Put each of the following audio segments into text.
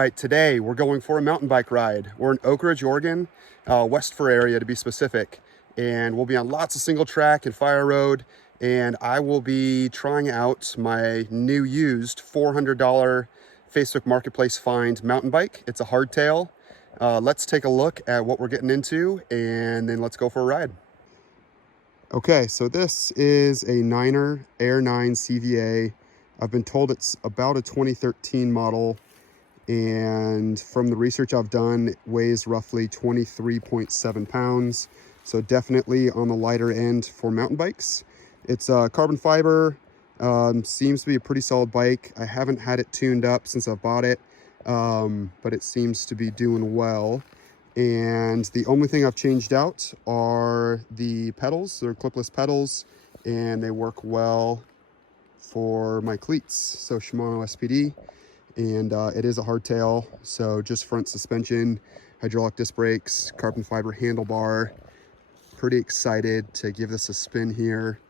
right, today we're going for a mountain bike ride. We're in Oakridge, Oregon, Westford area to be specific. And we'll be on lots of single track and fire road. And I will be trying out my new used $400 Facebook Marketplace find mountain bike. It's a hardtail. Let's take a look at what we're getting into and then let's go for a ride. Okay, so this is a Niner Air 9 CVA. I've been told it's about a 2013 model, and from the research I've done, it weighs roughly 23.7 pounds. So definitely on the lighter end for mountain bikes. It's carbon fiber, seems to be a pretty solid bike. I haven't had it tuned up since I bought it, but it seems to be doing well. And the only thing I've changed out are the pedals. They're clipless pedals and they work well for my cleats. So Shimano SPD, and it is a hardtail, so just front suspension, hydraulic disc brakes, carbon fiber handlebar. Pretty excited to give this a spin here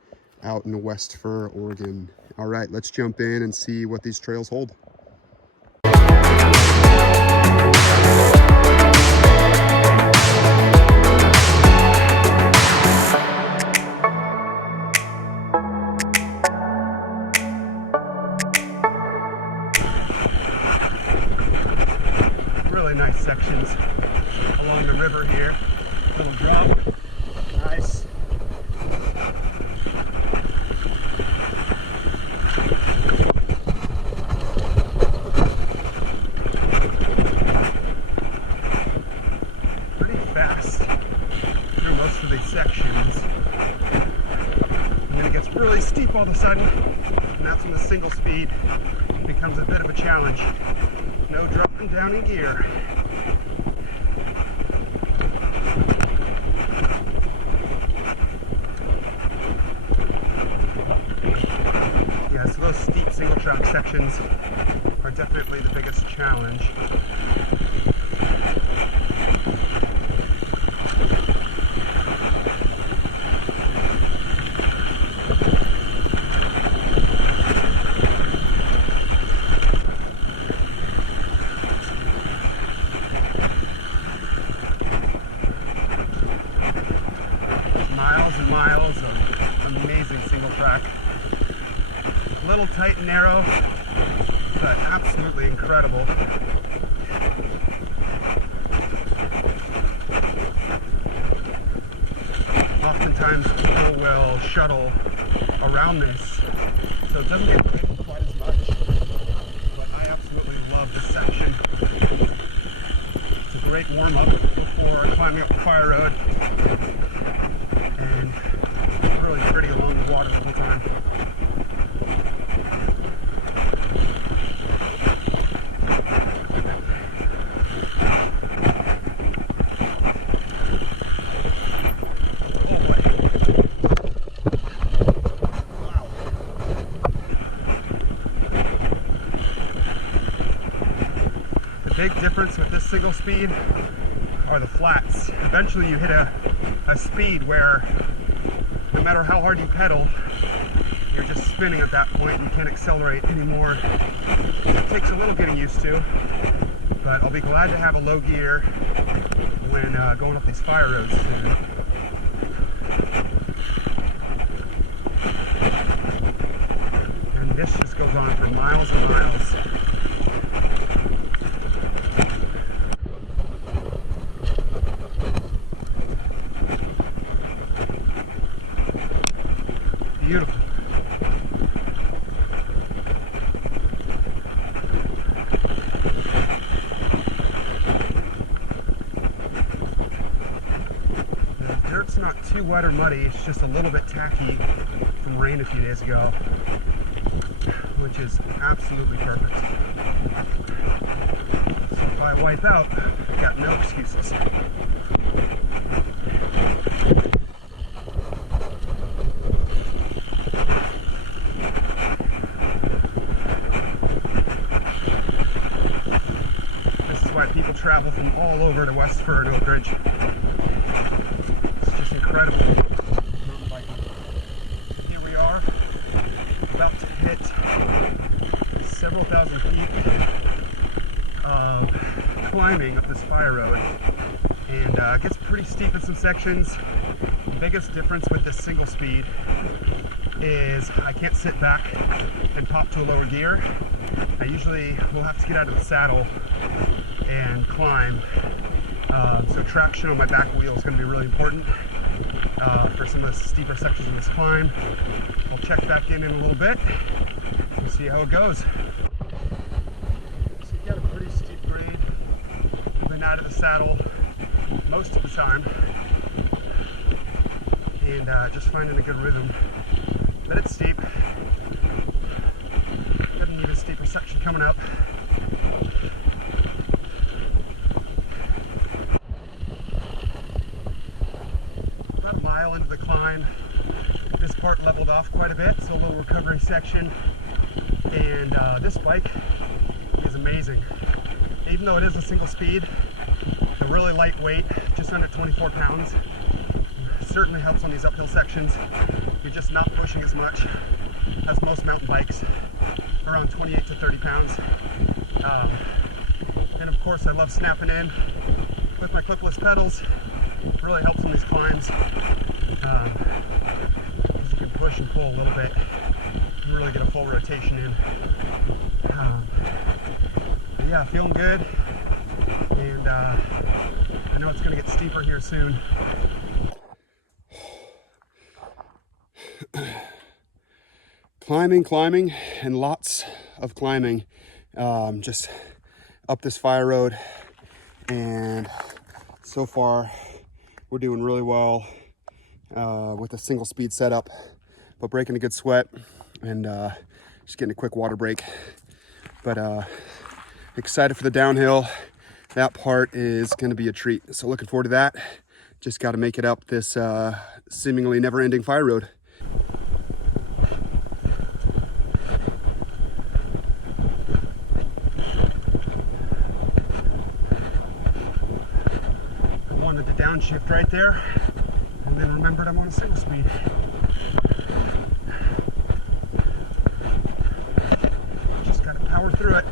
out in Westford, Oregon. All right, let's jump in and see what these trails hold. Really nice sections along the river here. Little drop. Nice. Pretty fast through most of these sections. And then it gets really steep all of a sudden, and that's when the single speed becomes a bit of a challenge. No dropping down in gear. Yeah, so those steep single track sections are definitely the biggest challenge. Miles and miles of amazing single track. A little tight and narrow, but absolutely incredible. Oftentimes people will shuttle around this, so it doesn't get taken quite as much, but I absolutely love this section. It's a great warm-up before climbing up the fire road, and it's really pretty along the water the whole time. The big difference with this single speed are the flats. Eventually you hit a speed where no matter how hard you pedal, you're just spinning at that point and you can't accelerate anymore. It takes a little getting used to, but I'll be glad to have a low gear when going up these fire roads soon. And this just goes on for miles and miles. Beautiful. The dirt's not too wet or muddy, it's just a little bit tacky from rain a few days ago, which is absolutely perfect. So if I wipe out, I've got no excuses. People travel from all over to Westford, Oakridge. It's just incredible mountain biking. Here we are, about to hit several thousand feet of climbing up this fire road, and it gets pretty steep in some sections. The biggest difference with this single speed is I can't sit back and pop to a lower gear. I usually will have to get out of the saddle and climb. So traction on my back wheel is going to be really important for some of the steeper sections of this climb. I'll check back in a little bit and see how it goes. So you got a pretty steep grade. I've been out of the saddle most of the time and just finding a good rhythm. But it's steep. Got an even steeper section coming up. About a mile into the climb, this part leveled off quite a bit, so a little recovery section. And this bike is amazing. Even though it is a single speed, a really lightweight, just under 24 pounds. Certainly helps on these uphill sections. You're just not pushing as much as most mountain bikes, around 28 to 30 pounds. And of course I love snapping in with my clipless pedals. It really helps on these climbs. You can push and pull a little bit and really get a full rotation in. But yeah, feeling good, and I know it's going to get steeper here soon. Climbing, and lots of climbing, just up this fire road, and so far we're doing really well with a single speed setup, but breaking a good sweat and just getting a quick water break. But excited for the downhill. That part is going to be a treat, so looking forward to that. Just got to make it up this seemingly never-ending fire road. Downshift right there, and then remembered I'm on a single speed. Just gotta power through it.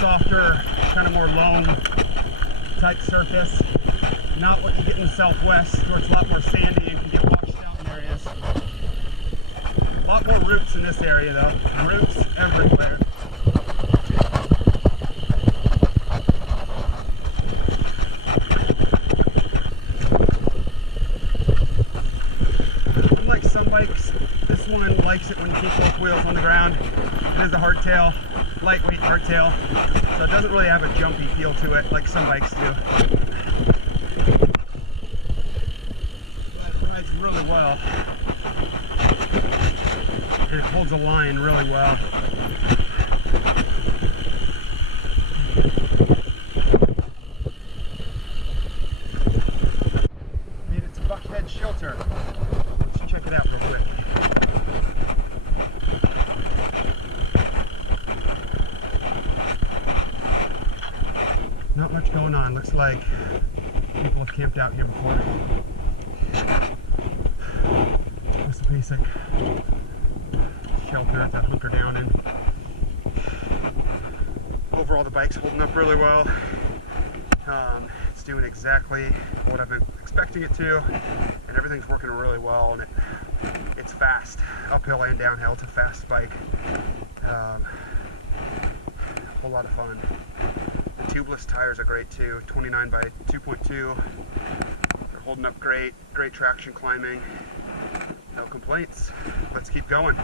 Softer, kind of more loam type surface. Not what you get in the southwest, where it's a lot more sandy and can get washed out in areas. A lot more roots in this area though. Roots everywhere. Unlike some bikes, this one likes it when you keep both wheels on the ground. It is a hardtail. Lightweight hardtail, so it doesn't really have a jumpy feel to it like some bikes do. But it rides really well, and it holds a line really well. Made it to Buckhead Shelter. Let's check it out real quick. Not much going on. Looks like people have camped out here before. Must have basic shelter to hunker down in. Overall, the bike's holding up really well. It's doing exactly what I've been expecting it to, and everything's working really well, and it's fast, uphill and downhill. It's a fast bike. A whole lot of fun. The tubeless tires are great too, 29 by 2.2. They're holding up great, great traction climbing. No complaints. Let's keep going.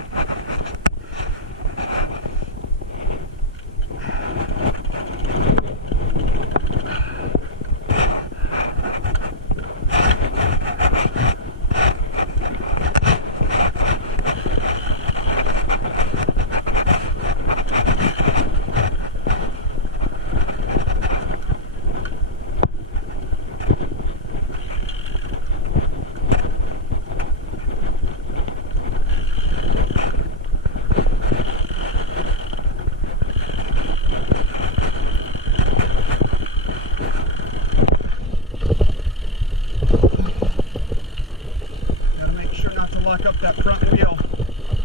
Lock up that front wheel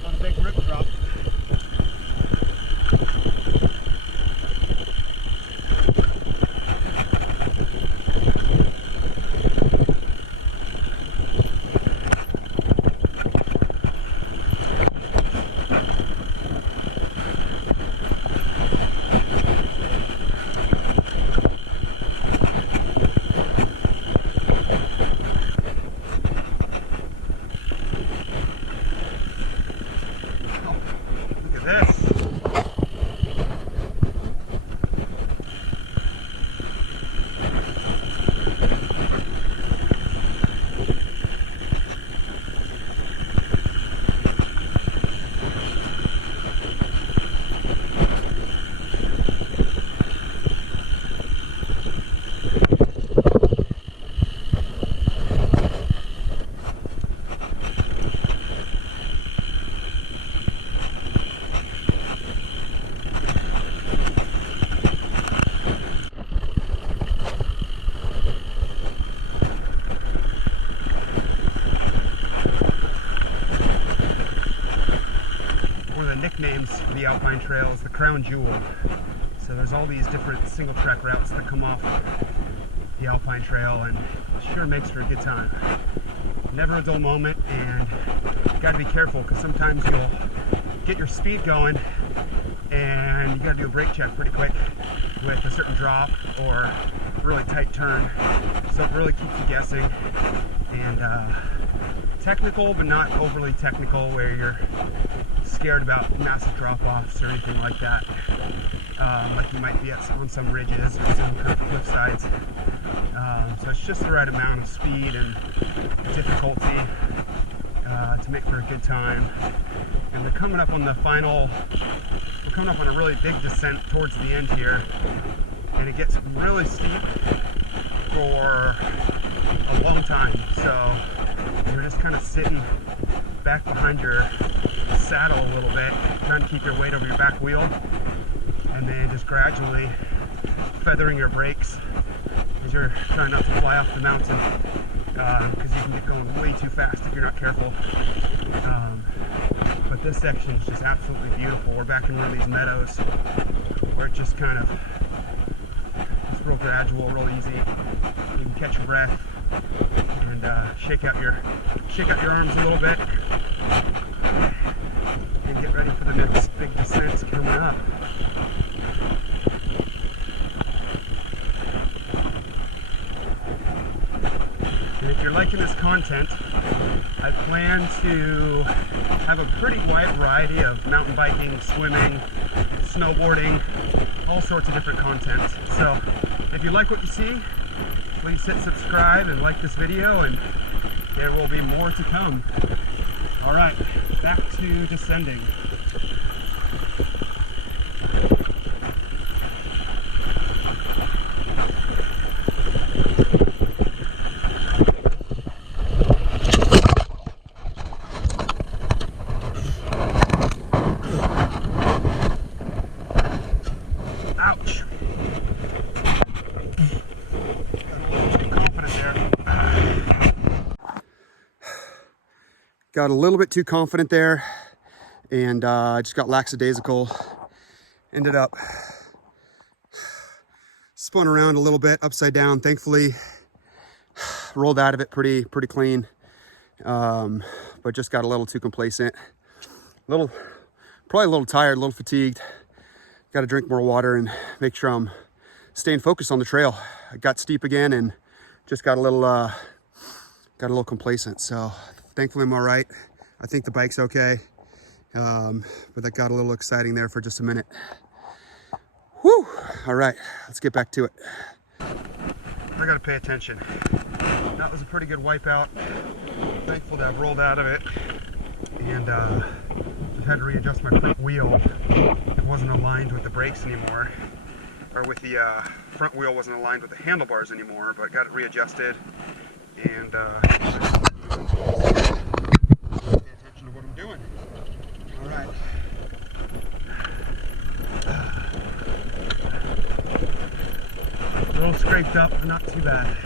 on a big rip drop. Nicknames for the Alpine Trail is the crown jewel. So there's all these different single track routes that come off the Alpine Trail, and it sure makes for a good time. Never a dull moment, and you gotta be careful because sometimes you'll get your speed going and you gotta do a brake check pretty quick with a certain drop or a really tight turn. So it really keeps you guessing, and technical but not overly technical where you're scared about massive drop-offs or anything like that, like you might be on some ridges or some kind of cliff sides. So it's just the right amount of speed and difficulty to make for a good time. And we're coming up on a really big descent towards the end here, and it gets really steep for a long time. So you're just kind of sitting back behind your saddle a little bit, trying to keep your weight over your back wheel, and then just gradually feathering your brakes as you're trying not to fly off the mountain, because you can get going way too fast if you're not careful. But this section is just absolutely beautiful. We're back in one of these meadows where it just kind of, it's real gradual, real easy. You can catch your breath and shake out your arms a little bit and get ready for the next big descent coming up. And if you're liking this content, I plan to have a pretty wide variety of mountain biking, swimming, snowboarding, all sorts of different content. So if you like what you see, please hit subscribe and like this video, and there will be more to come. All right, back to descending. Ouch. Got a little too confident there. got a little bit too confident there, and I just got lackadaisical. Ended up spun around a little bit upside down. Thankfully, rolled out of it pretty clean, but just got a little too complacent. Probably a little tired, a little fatigued. Got to drink more water and make sure I'm staying focused on the trail. I got steep again and just got a little complacent. So thankfully I'm all right. I think the bike's okay, but that got a little exciting there for just a minute. Whew. All right, let's get back to it. I gotta pay attention. That was a pretty good wipeout. Thankful to have rolled out of it, and just had to readjust my front wheel. It wasn't aligned with the brakes anymore, or with the front wheel wasn't aligned with the handlebars anymore, but got it readjusted, and pay attention to what I'm doing. All right. A little scraped up, but not too bad.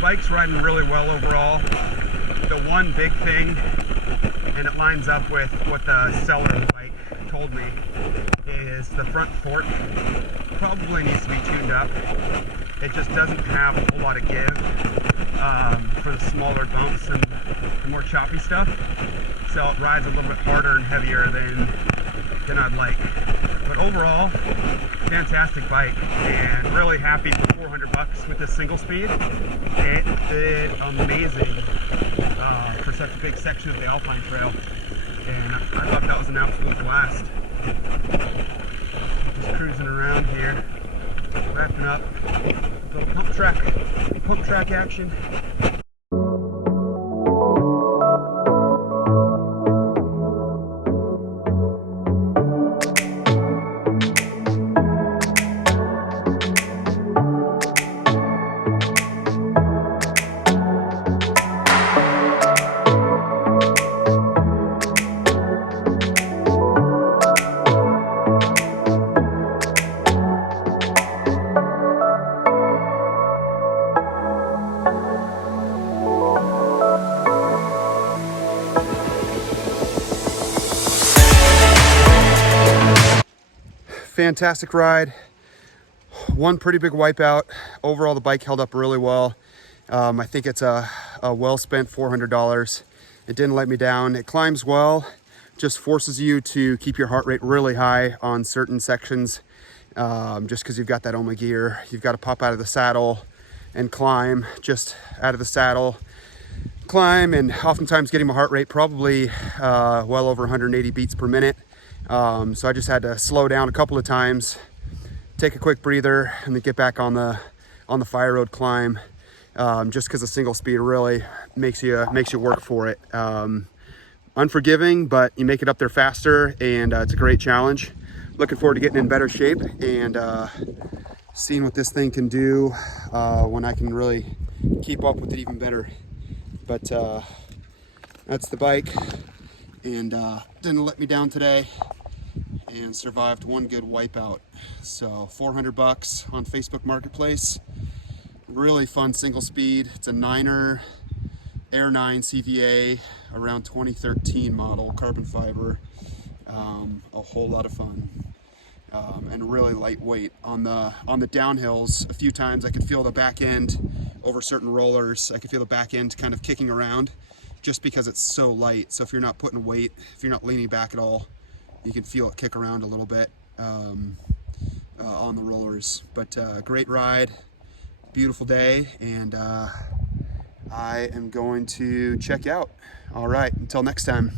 Bike's riding really well overall. The one big thing, and it lines up with what the seller of the bike told me, is the front fork probably needs to be tuned up. It just doesn't have a whole lot of give for the smaller bumps and the more choppy stuff. So it rides a little bit harder and heavier than I'd like. But overall, fantastic bike, and really happy for 400 bucks with this single speed. It did amazing for such a big section of the Alpine Trail, and I thought that was an absolute blast. Just cruising around here, wrapping up, little pump track action. Fantastic ride. One pretty big wipeout. Overall, the bike held up really well. I think it's a well-spent $400. It didn't let me down. It climbs well, just forces you to keep your heart rate really high on certain sections. Just because you've got that OMA gear, you've got to pop out of the saddle and climb just out of the saddle, climb, and oftentimes getting my heart rate probably well over 180 beats per minute. So I just had to slow down a couple of times, take a quick breather, and then get back on the fire road climb. Just because a single speed really makes you work for it. Unforgiving, but you make it up there faster, and it's a great challenge. Looking forward to getting in better shape and seeing what this thing can do when I can really keep up with it even better. But that's the bike, and didn't let me down today, and survived one good wipeout. So 400 bucks on Facebook Marketplace. Really fun single speed. It's a 9er Air 9 CVA, around 2013 model, carbon fiber. A whole lot of fun, and really lightweight. On the downhills, a few times I could feel the back end over certain rollers. I could feel the back end kind of kicking around, just because it's so light. So if you're not putting weight, if you're not leaning back at all, you can feel it kick around a little bit on the rollers. But great ride, beautiful day, and I am going to check out. All right, until next time.